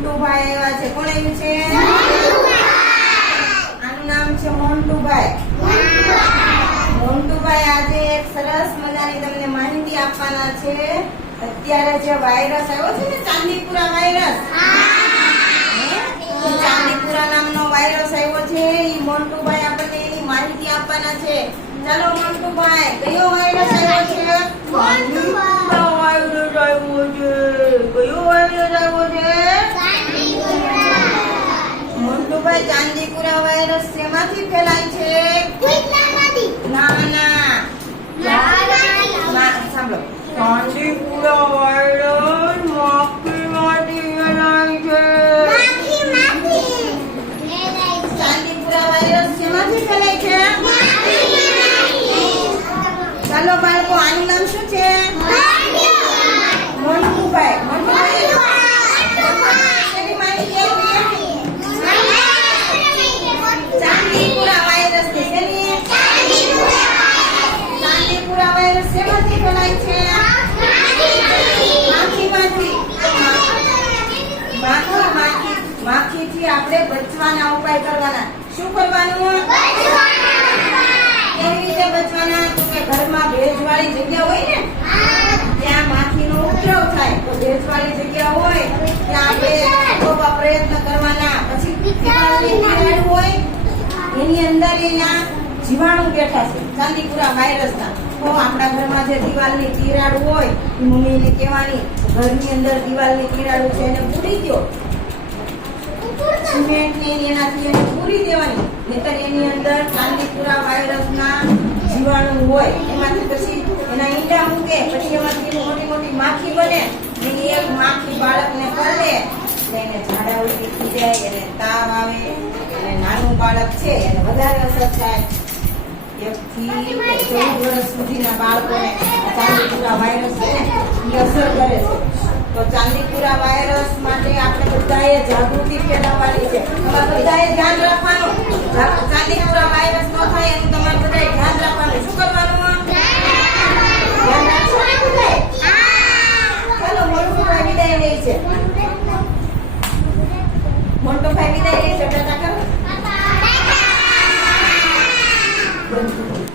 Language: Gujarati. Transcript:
મોન્ટુભાઈ આવ્યા છે. કોણ આવ્યું છે? આનું નામ છે મોન્ટુભાઈ. મોન્ટુભાઈ આજે એક સરસ મજાની તમને માહિતી આપવાના છે. અત્યારે જે વાયરસ આવ્યો છે ને, ચાંદીપુરા વાયરસ? ચાંદીપુરા નામનો વાયરસ આવ્યો છે. એ મોન્ટુભાઈ આપણને એની માહિતી આપવાના છે. ચાલો મોન્ટુભાઈ, કયો વાયરસ ચાંદીપુરા વાયરસ શેમાંથી ફેલાય છે? ના ના ના, સાંભળો. ચાંદીપુરા વાયરસ માખીમાંથી ફેલાય છે. ચાંદીપુરા વાયરસ શેમાંથી ફેલાય છે? ચાલો બાળકો આનું નામ શું છે મોન્ટુભાઈ મોન્ટુભાઈ શેની માહિતી આપી? ચાંદીપુરા વાયરસની શેની ચાંદીપુરા વાયરસ શેમાંથી ફેલાય છે માખીમાંથી માખી માખી માખીથી આપણે બચવાના ઉપાય કરવાના. શું કરવાનું કેવી રીતે બચવાના? તો કે ઘરમાં ભેજવાળી જગ્યા હોય ને, ત્યાં માખીનો ઉપદ્રવ થાય. તો ભેજવાળી જગ્યા હોય, ત્યાં આપણે પ્રયત્ન કરવાના. પછી હોય, એની અંદર એના જીવાણુ બેઠા છે, ચાંદીપુરા વાયરસના. તો આપણા ઘરમાં જે દિવાલની તિરાડ હોય, એ મમ્મીને કહેવાની, ઘરની અંદર દિવાલની તિરાડ છે એને પૂરી દો સિમેન્ટ ને એનાથી એને પૂરી દેવાની. નહીતર એની અંદર ચાંદીપુરા વાયરસના જીવાણુ હોય એમાંથી પછી એના ઈંડા મૂકે પછી એમાંથી મોટી મોટી માખી બને એની એક માખી બાળકને કરડે એટલે એને ઝાડા ઉલટી થઈ જાય એને તાવ આવે અને નાનું બાળક છે એને વધારે અસર થાય. એકથી ચૌદ વર્ષ સુધીના બાળકોને ચાંદીપુરા વાયરસ છે ને એ અસર કરે છે. તો બધાએ જાગૃતિ ફેલાવવાની છે તમારે બધાએ ધ્યાન રાખવાનું ચાંદીપુરા વાયરસ ન થાય એનું તમારે બધાએ ધ્યાન રાખવાનું શું કરવાનું ચાલો મોટું વિદાય રહી છે મોટો ભાઈ વિદાય રહી છે એટલે